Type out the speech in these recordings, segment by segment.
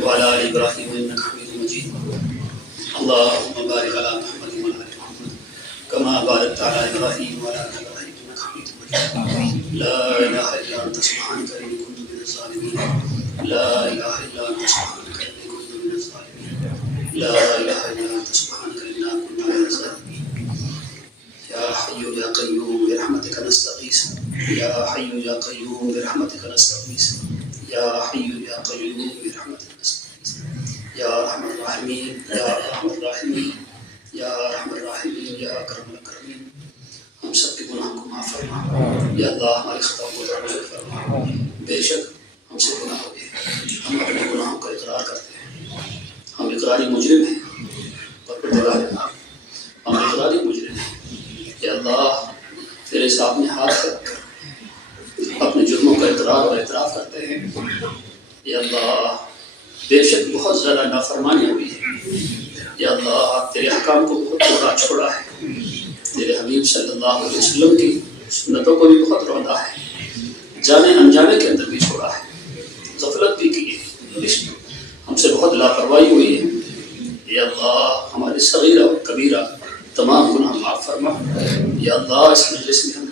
وعلى آل إبراهيم إنك حميد مجيد. اللهم بارك على محمد وعلى آل محمد كما باركت على إبراهيم وعلى آل إبراهيم إنك حميد مجيد. لا إله إلا أنت سبحانك إني كنت من الظالمين. لا إله إلا أنت سبحانك إني كنت من الظالمين. لا إله إلا أنت سبحانك إنا كنا من الظالمين. يا حي يا قيوم برحمتك نستغيث. يا حي يا قيوم برحمتك نستغيث. يا حي يا قيوم برحمتك نستغيث. يا أرحم الراحمين يا أرحم الراحمين يا أرحم الراحمين يا أكرم الأكرمين. ہم سب کے گناہوں کو معاف فرما. یا اللہ ہمارے خطاؤں کو درگزر فرما. بے شک ہم سے گناہ ہو گئے. ہم اپنے گناہوں کا اقرار کرتے ہیں. ہم اقراری مجرم ہیں. پروردگار ہم اقراری مجرم ہیں. یا اللہ تیرے سامنے ہاتھ رکھ کر اپنے جرموں کا اقرار اور اعتراف کرتے ہیں. یا اللہ بے شک بہت زیادہ نافرمانی ہوئی ہے. یا اللہ تیرے احکام کو بہت چھوڑا چھوڑا ہے. تیرے حبیب صلی اللہ علیہ وسلم کی سنتوں کو بھی بہت روندہ ہے. جانے انجانے کے اندر بھی چھوڑا ہے. غفلت بھی کی ہے. ہم سے بہت لاپرواہی ہوئی ہے. یا اللہ ہمارے صغیرہ اور کبیرہ تمام گناہ معاف فرما. یا اللہ اس مجلس میں ہم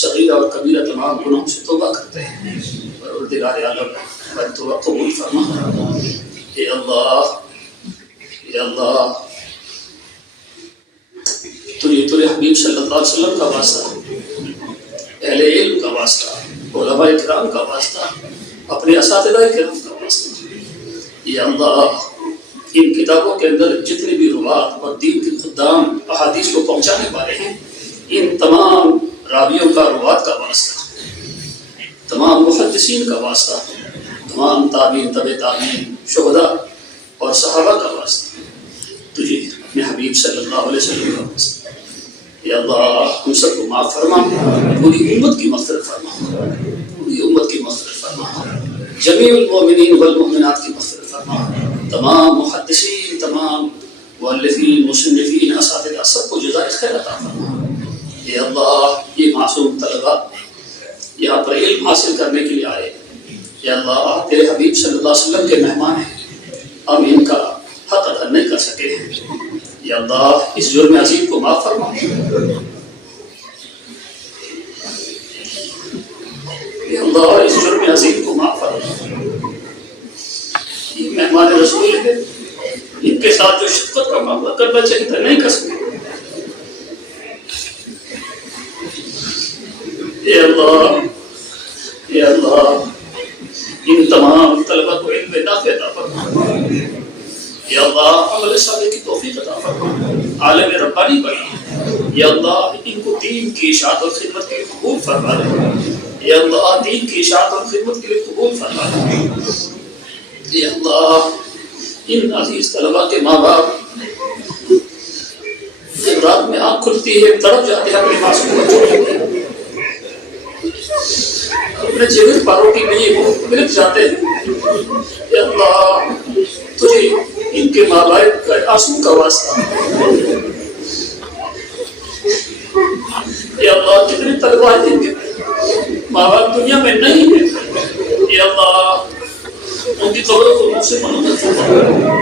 صغیرہ اور کبیرہ تمام گناہوں سے توبہ کرتے ہیں. پروردگار عالم ہماری توبہ قبول فرما. یا اللہ یا اللہ تجھے حبیب صلی اللہ علیہ وسلم کا واسطہ، اہل علم کا واسطہ، علماء کرام کا واسطہ، اپنے اساتذہ کرام کا واسطہ. یا اللہ ان کتابوں کے اندر جتنے بھی روات اور دین کے خدام احادیث کو پہنچانے والے ہیں، ان تمام راویوں کا روات کا واسطہ، تمام محدثین کا واسطہ، تمام تابعین تبع تابعین شہداء اور صحابہ کا واسطہ، تجھے اپنے حبیب صلی اللہ علیہ وسلم کا واسطہ. یا اللہ ہم سب کو معاف فرما. پوری امت کی مغفرت فرما. پوری امت کی مغفرت فرما. جمیع المؤمنین والمؤمنات کی مغفرت فرما. تمام محدثین، تمام مؤلفین، مصنفین، اساتذہ سب کو جزائے خیر عطا فرما. یا اللہ یہ معصوم طلبہ یہاں پر علم حاصل کرنے کے لیے آئے. یا اللہ تیرے حبیب صلی اللہ علیہ وسلم کے مہمان ہیں. ہم ان کا حق ادا نہیں کر سکے ہیں. یا اللہ اس جرم عظیم کو معاف فرما. یا اللہ اس جرم عظیم کو معاف فرما. یہ مہمان رسول ہے، ان کے ساتھ جو شفقت کا معاملہ کرنا چاہیے تھا نہیں کر سکے. یا اللہ یا اللہ ان تمام طلبہ کو علم نافع عطا فرما. یا اللہ عمل صالح کی توفیق عطا فرما. عالم ربانی بنا. یا اللہ ان کو دین کی اشاعت اور خدمت کے لیے قبول فرما دے. یا اللہ دین کی اشاعت اور خدمت کے لیے قبول فرما دے. یا اللہ ان عزیز طلبہ کے ماں باپ جب رات میں آنکھ کھلتی ہے تڑپ جاتے ہیں اپنے معصوم بچوں کے لیے، اپنے جگر پاروں کے لیے وہ ملک جاتے ہیں. یا اللہ تجھے ان کے ماں باپ کا آنسو کا واسطہ. یا اللہ کتنے طلبہ ہیں جن کے ماں باپ دنیا میں نہیں ہیں. یا اللہ ان کی قبروں کو مجھ سے منظور فرما.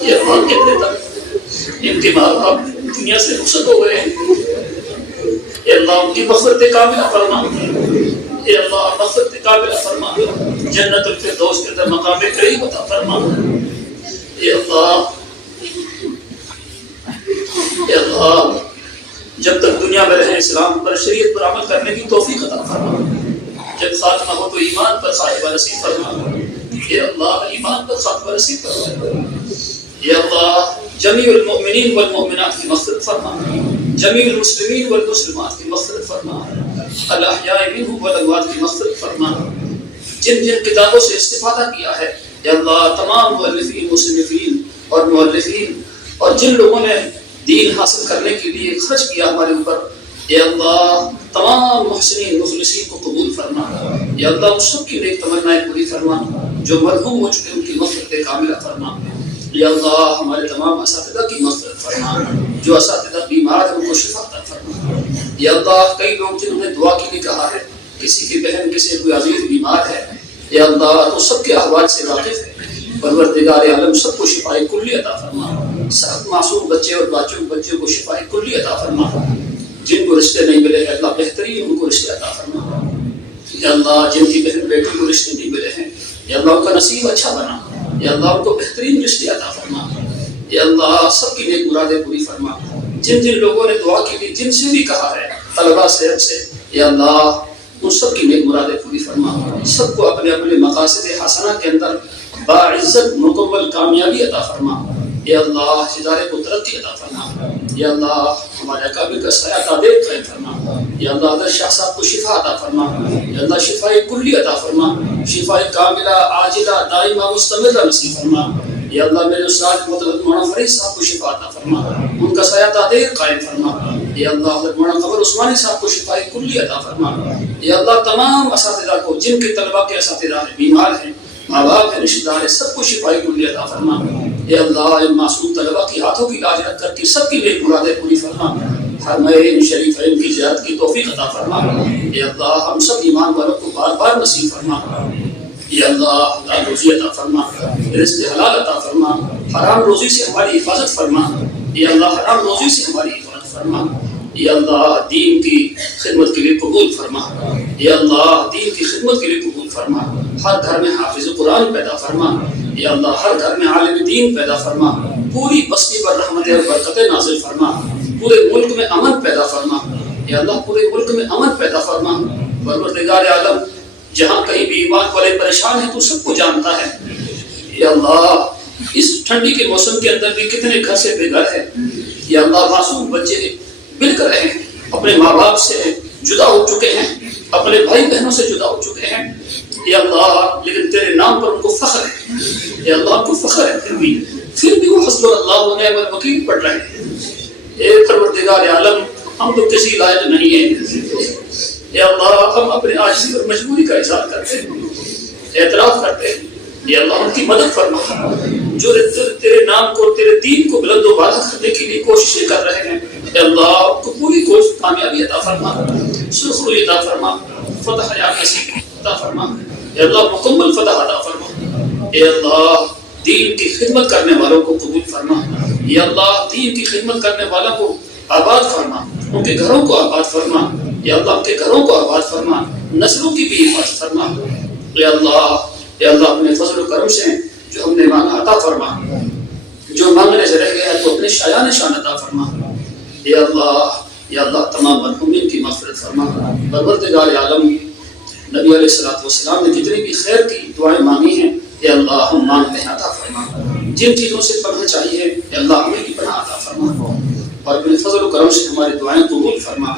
یا اللہ کتنے تک ان کے ماں باپ دنیا سے رخصت ہو گئے ہیں. یا اللہ ان کی مغفرت کاملہ فرما. یا اللہ مغفرت کاملہ فرما. جنت الفردوس کے اندر مقام کریم عطا فرما. یا اللہ یا اللہ جب تک دنیا میں رہے اسلام پر شریعت پر عمل کرنے کی توفیق عطا فرما. جب خاتمہ ہو تو ایمان پر خاتمہ نصیب فرما. یا اللہ ایمان پر خاتمہ نصیب فرما. یا اللہ جمیع المؤمنین والمؤمنات کی مغفرت فرما. جمیع المسلمین والمسلمات کی مغفرت فرما. الاحیاء منہم والاموات کی مغفرت فرما. جن جن کتابوں سے استفادہ کیا ہے یا اللہ تمام مؤلفین، مصنفین اور مؤلفین اور جن لوگوں نے دین حاصل کرنے کے لیے خرچ کیا ہمارے اوپر، یا اللہ تمام محسنین مخلصین کو قبول فرما. یا اللہ ان سب کی نیک تمنائیں پوری فرما. جو مرحوم ہو چکے ان کی مغفرت کاملہ فرما. یا اللہ ہمارے تمام اساتذہ کی مغفرت فرما. جو اساتذہ بیمار ہیں ان کو شفا عطا فرما. یا اللہ کئی لوگ جنہوں نے دعا کے لیے کہا ہے، کسی کی بہن کسی کوئی عزیز بیمار ہے، یا اللہ تو سب کے احوال سے واقف ہے، پروردگار عالم سب کو شفاء کلی عطا فرما، سب معصوم بچے اور بچوں کو شفاء کلی عطا فرما، جن کو رشتے نہیں ملے ہیں اللہ بہترین ان کو رشتے عطا فرما، یا اللہ جن کی بہن بیٹی کو رشتے نہیں ملے ہیں یا اللہ ان کا نصیب اچھا بنا، یا اللہ ان کو بہترین رشتے عطا فرما، یا اللہ سب کی نیک مرادیں پوری فرما، جن لوگوں نے دعا کی تھی، جن سے بھی کہا ہے طلباء صحت سے، یا اللہ ان سب کی نیک مرادیں پوری فرما، سب کو اپنے اپنے مقاصد حسنہ کے اندر باعزت مکمل کامیابی عطا فرما، یا اللہ ادارے کو ترقی عطا فرما، یا اللہ ہمارے اکابر کا سایہ تعدیل قائم فرما، یا اللہ حضرت شاہ صاحب کو شفا عطا فرما، یا اللہ شفاء کلی عطا فرما، شفاء کاملہ عاجلہ دائمہ مستمرہ نصیب فرما، یا اللہ میرے استاد محترم مولانا فرید صاحب کو شفا عطا فرما، ان کا سایہ تعدیل قائم فرما، یا اللہ حضرت مولانا قمر عثمانی صاحب کو شفاء کلی عطا فرما، یا اللہ تمام اساتذہ کو جن کے طلباء کے اساتذہ بیمار ہیں، ماں باپ ہیں، رشتہ دار ہیں، سب کو شفاء کلی عطا فرما، یا اللہ ان معصوم طلباء کی ہاتھوں کی علاج رکھ کر کے سب کی نیک مرادیں پوری فرما، حرمین شریفین کی زیارت کی توفیق عطا فرما، یا اللہ ہم سب ایمان والوں کو بار بار نصیب فرما، یا اللہ حلال روزی عطا فرما، رزق حلال عطا فرما، حرام روزی سے ہماری حفاظت فرما، یا اللہ حرام روزی سے ہماری حفاظت فرما، یا اللہ دین کی خدمت کے لیے قبول فرما، یا اللہ دین کی خدمت کے لیے قبول فرما، ہر گھر میں حافظ قرآن پیدا فرما، یا اللہ ہر گھر میں عالم دین پیدا فرما، پوری بستی پر رحمت اور برکت نازل فرما، پورے ملک میں امن پیدا فرما، یا اللہ پورے ملک میں امن پیدا فرما، پروردگار عالم جہاں کہیں بھی ایمان والے پریشان ہیں تو سب کو جانتا ہے، یا اللہ اس ٹھنڈی کے موسم کے اندر بھی کتنے گھر سے بے گھر ہے، یا اللہ معصوم بچے بل کر رہے ہیں، اپنے ماں باپ سے جدا ہو چکے ہیں، اپنے بھائی بہنوں سے جدا ہو چکے ہیں، یا اللہ لیکن تیرے نام پر ان کو فخر ہے، یا اللہ ان کو فخر ہے، پھر بھی وہ حسب اللہ و نعم الوکیل پڑھ رہے ہیں۔ اے پروردگار عالم ہم تو کسی لائق نہیں ہیں، یا اللہ ہم اپنے عاجزی اور مجبوری کا اظہار کرتے ہیں، اعتراف کرتے ہیں، یا اللہ ان کی مدد فرما، جو تیرے نام کو تیرے دین کو بلند و بالا کرنے کے لیے کوششیں کر رہے ہیں، یا اللہ ان کو پوری کوشش کامیابی عطا فرما، سرخروئی عطا فرما، فتح یا نصیب عطا فرما، یا اللہ مکمل فتح عطا فرما، یا اللہ دین کی خدمت کرنے والوں کو قبول فرما، یا اللہ دین کی خدمت کرنے والوں کو آباد فرما، ان کے گھروں کو آباد فرما، یا اللہ ان کے گھروں کو آباد فرما، نسلوں کی بھی حفاظت فرما، یا اللہ اپنے فضل و کرم سے جو ہم نے مانگا عطا فرما، جو مانگنے سے رہ گیا تو اپنے شایان شان عطا فرما، یا اللہ تمام مرحومین کی مغفرت فرما، پروردگار عالم نبی علیہ السلام نے جتنی بھی خیر کی دعائیں مانگی ہیں یا اللہ ہم مانگتے ہیں عطا فرما، جن چیزوں سے پناہ چاہیے یا اللہ ہمیں کی پناہ عطا فرما، اور اپنے فضل و کرم سے ہماری دعائیں قبول فرما،